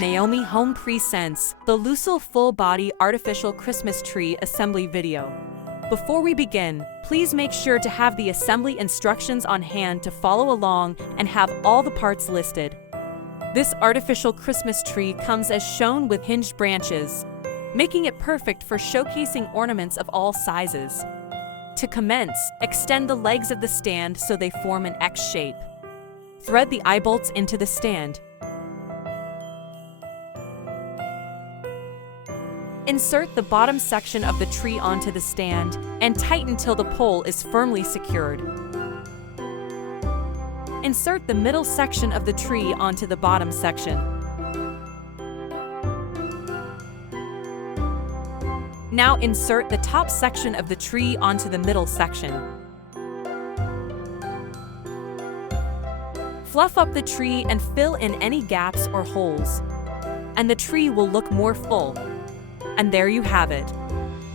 Naomi Home presents the Lucille Full Body Artificial Christmas Tree Assembly video. Before we begin, please make sure to have the assembly instructions on hand to follow along and have all the parts listed. This artificial Christmas tree comes as shown with hinged branches, making it perfect for showcasing ornaments of all sizes. To commence, extend the legs of the stand so they form an X shape. Thread the eye bolts into the stand. Insert the bottom section of the tree onto the stand and tighten till the pole is firmly secured. Insert the middle section of the tree onto the bottom section. Now insert the top section of the tree onto the middle section. Fluff up the tree and fill in any gaps or holes, and the tree will look more full. And there you have it.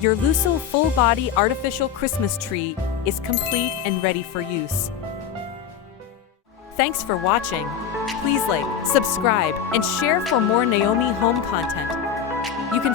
Your Lucille Full Body Artificial Christmas Tree is complete and ready for use. Thanks for watching. Please like, subscribe, and share for more Naomi Home content. You can